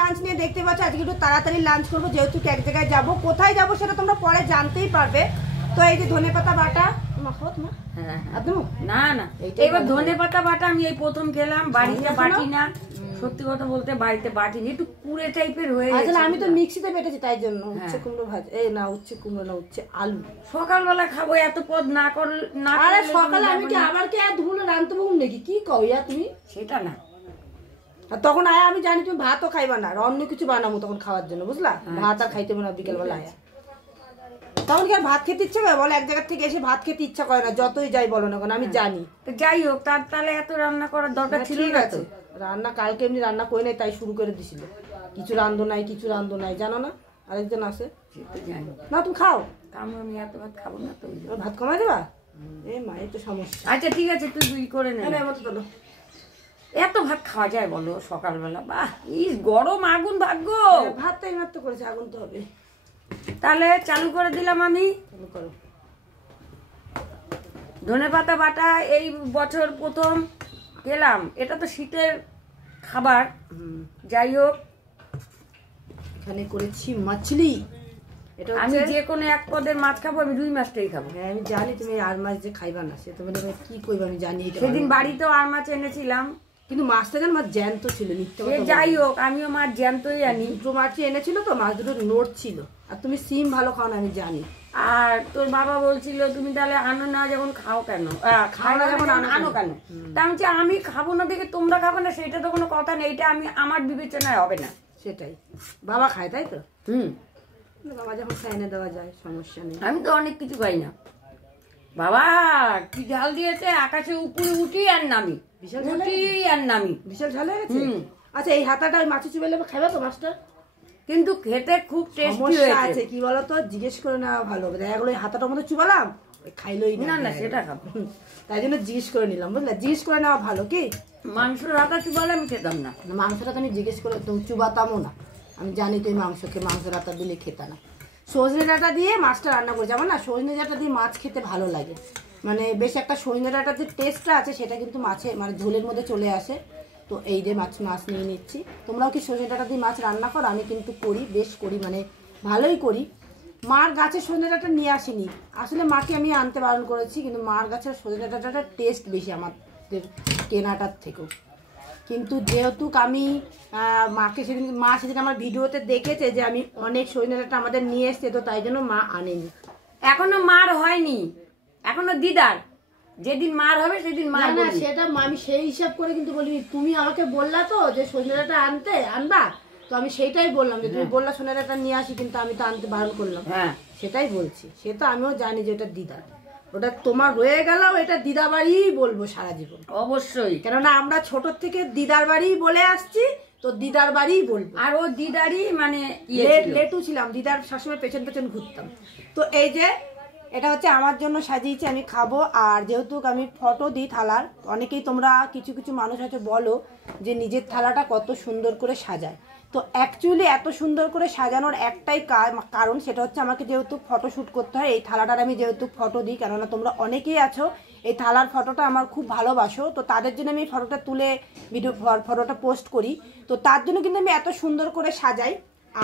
Lunch নিয়ে দেখতে পাচ্ছ আজকে একটু তাড়াতাড়ি লাঞ্চ করবো, যেহেতু এক জায়গায় যাবো। কোথায় যাবো সেটা তোমরা পরে জানতেই পারবে। তো এই যে ধনেপাতা বাটা না না, এবার ধনেপাতা বাটা আমি এই প্রথম খেলাম, বাড়িতে বাটি না, সত্যি কথা বলতে বাড়িতে বাটিনি, একটু কুড়ে টাইপের হয়ে গেছে। আমি তো মিক্সিতে বেটেছি তাই জন্য। উচ্ছে কুমড়ো ভাজা, এই না উচ্ছে কুমড়ো না, উচ্ছে আলু। সকালবেলা খাবো এত পদ না করলে না। আরে সকালে আমি কি আবার কি আর ধুলো রাঁধতে বলুন নাকি? কি কও ইয়া তুমি? সেটা না, আর তখন আয়া আমি জানি তুমি ভাতও খাইবা না, অন্য কিছু বানাবো তখন খাওয়ার জন্য, বুঝলা? ভাত আর খাইতে না বিকেলবেলা আয়া। তখন কি আর ভাত খেতে ইচ্ছা করে বলো? এক জায়গা থেকে এসে ভাত খেতে ইচ্ছা করে না, যতই যাই বলো না কেন, আমি জানি। যাই হোক, তাহলে এত রান্না করার দরকার ছিল না তো। রান্না কালকে এমনি রান্না করে নাই, তাই শুরু করে দিছিল। কিছু রান্ধো নাই, কিছু রান্ধো নাই, জানো না? আরেকজন আছে না, তুমি খাও। আমি এত ভাত খাবো না তো। ভাত কমাই দেবা? এ মা, এই তো সমস্যা। আচ্ছা ঠিক আছে, তুই করে নে। এত ভাত খাওয়া যায় বলো সকালবেলা? বাহ, এই গরম আগুন ভাগ্য। ভাত তাই মাত্র করেছে, আগুন তো হবে। তাহলে চালু করে দিলাম আমি। চালু করো। ধনেপাতা বাটা এই বছর প্রথম খেলাম, এটা তো শীতের খাবার। যাই হোক, এখানে করেছি মাছলি। এটা আমি যে কোনো এক পদের মাছ খাবো, আমি রুই মাছটাই খাবো। হ্যাঁ আমি জানি তুমি আর মাছ যে খাইবা না, সে তোমাদের কি কইবা আমি জানি। সেদিন বাড়িতেও আর মাছ এনেছিলাম, কিন্তু মাছটা যেন মাছ জ্যান্ত ছিল। যাই হোক, আমিও মাছ জ্যান্তই আনি। দুটো মাছই এনেছিল তো, মাছ দুটো নোট ছিল। আর তুমি সিম ভালো খাও না আমি জানি। আর তোর বাবা বলছিল তুমি তাহলে আনো না, যখন খাও কেন, খাও না যখন আনো কেন? তা আমি খাবো না দেখে তোমরা খাবো না, সেটা তো কোনো কথা নেই। এটা আমার বিবেচনায় হবে না। সেটাই, বাবা খায় তাই তো। বাবা যখন খায় এনে দেওয়া যায়, সমস্যা নেই। আমি তো অনেক কিছু খাই না। বাবা কি ঝাল দিয়েছে, আকাশে উপরে উঠি আর নামি, বিশাল উঠি আর নামি, বিশাল ঝাল হয়ে গেছে। আচ্ছা এই হাতাটা মাছে চুবেলে খাইবা তো মাছটা? কিন্তু খেতে খুব টেস্টি হয়েছে। কি বলতো, জিজ্ঞেস করে নেওয়া ভালো হবে। দেখা গেলো হাতাটার মধ্যে চুবালাম, খাইলোই না। না সেটা খাবো, তাই জন্য জিজ্ঞেস করে নিলাম, বুঝলে? জিজ্ঞেস করে নেওয়া ভালো। কি মাংসের হাতা চুবালে আমি খেতাম না। মাংসটা তো আমি জিজ্ঞেস করে তুমি চুবাতামও না। আমি জানি তুমি মাংসের হাতা দিলে খেতা না। সজনে ডাঁটা দিয়ে মাছটা রান্না করে যাবো না, সজনে ডাঁটা দিয়ে মাছ খেতে ভালো লাগে। মানে বেশ একটা সজনে ডাঁটার যে টেস্টটা আছে সেটা কিন্তু মাছে মানে ঝোলের মধ্যে চলে আসে। তো এই যে মাছ নিয়ে নিচ্ছি। তোমরাও কি সজনে ডাঁটা দিয়ে মাছ রান্না করো? আমি কিন্তু করি, বেশ করি, মানে ভালোই করি। মার গাছের সজনে ডাঁটা নিয়ে আসিনি, আসলে মাকে আমি আনতে বারণ করেছি, কিন্তু মার গাছের সজনে ডাঁটাটার টেস্ট বেশি আমাদের কেনাটার থেকেও। কিন্তু যেহেতু আমি মাকে সেদিন আমার ভিডিওতে দেখেছে যে আমি অনেক সজনে ডাঁটা আমাদের নিয়ে এসছে, তো তাই জন্য মা আনেনি। এখনো মার হয়নি, এখনো দিদার। যেদিন মার হবে সেদিন মার। না সেটা আমি সেই হিসাব করে কিন্তু বলি, তুমি আমাকে বললা তো যে সজনে ডাঁটা আনবা, তো আমি সেইটাই বললাম যে তুমি বললা সজনে ডাঁটা নিয়ে আসি, কিন্তু আমি তো আনতে বারণ করলাম। হ্যাঁ সেটাই বলছি। সে তো আমিও জানি যে ওটা দিদার, ওটা তোমার রয়ে গেল, এটা দিদা বাড়ি বলবো সারা জীবন অবশ্যই। কেননা আমরা ছোট থেকে দিদার বাড়ি বলে আসছি, তো দিদার বাড়ি বলবো। আর ও দিদারই মানে লেটু ছিলাম, দিদার সবসময় পেছন পেছন ঘুরতাম। তো এই যে এটা হচ্ছে আমার জন্য সাজিয়েছি, আমি খাবো। আর যেহেতু আমি ফটো দিই থালার, অনেকেই তোমরা কিছু কিছু মানুষ হয়তো বলো যে নিজের থালাটা কত সুন্দর করে সাজায়। তো অ্যাকচুয়ালি এত সুন্দর করে সাজানোর একটাই কারণ, সেটা হচ্ছে আমাকে যেহেতু ফটো শ্যুট করতে হয়, এই থালাটার আমি যেহেতু ফটো দিই, কেননা তোমরা অনেকেই আছো এই থালার ফটোটা আমার খুব ভালোবাসো, তো তাদের জন্য আমি এই ফটোটা তুলে ফটোটা পোস্ট করি। তো তার জন্য কিন্তু আমি এত সুন্দর করে সাজাই।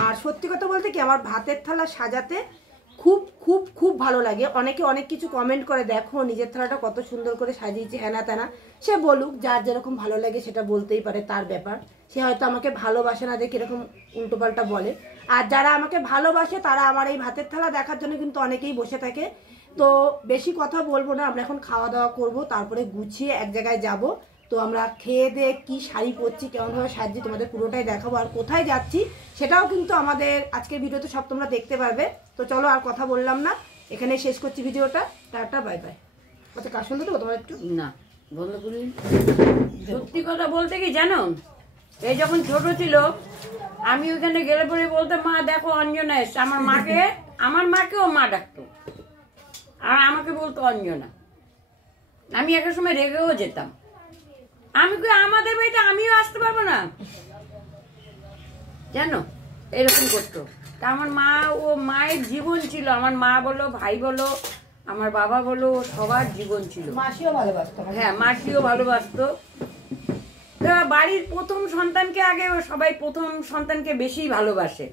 আর সত্যি কথা বলতে কি, আমার ভাতের থালা সাজাতে খুব খুব খুব ভালো লাগে। অনেকে অনেক কিছু কমেন্ট করে, দেখো নিজের থালাটা কত সুন্দর করে সাজিয়েছে, হ্যানা তেনা। সে বলুক, যার যেরকম ভালো লাগে সেটা বলতেই পারে, তার ব্যাপার। সে হয়তো আমাকে ভালোবাসে না দেখে এরকম উল্টোপাল্টা বলে। আর যারা আমাকে ভালোবাসে তারা আমার এই ভাতের থালা দেখার জন্য কিন্তু অনেকেই বসে থাকে। তো বেশি কথা বলবো না, আমরা এখন খাওয়া দাওয়া করবো, তারপরে গুছিয়ে এক জায়গায় যাব। তো আমরা খেয়ে দিয়ে কি শাড়ি পরছি, কেমনভাবে সাজছি তোমাদের পুরোটাই দেখাবো। আর কোথায় যাচ্ছি সেটাও কিন্তু আমাদের আজকের ভিডিওতে সব তোমরা দেখতে পারবে। তো চলো আর কথা বললাম না, এখানে শেষ করছি ভিডিওটা। Tata, bye bye. আচ্ছা কার সঙ্গে দেবো তোমার একটু না বন্ধ করি। সত্যি কথা বলতে কি জানো, এই যখন ছোট ছিল আমি ওখানে গেলে পরে বলতাম, মা দেখো অঞ্জনা এসছে। আমার মাকেও মা ডাকতো, আর আমাকে বলতো অঞ্জনা। আমি একটা সময় রেগেও যেতাম, আমি আমাদের বাড়িতে আমিও আসতে পারবো না জানো, এরকম করতো। তা আমার মা, ও মায়ের জীবন ছিল। আমার মা বলো, ভাই বলো, আমার বাবা বলো, সবার জীবন ছিল। মাসিও ভালোবাসতো। হ্যাঁ মাসিও ভালোবাসতো। বাড়ির প্রথম সন্তানকে আগে সবাই প্রথম সন্তানকে বেশি ভালোবাসে।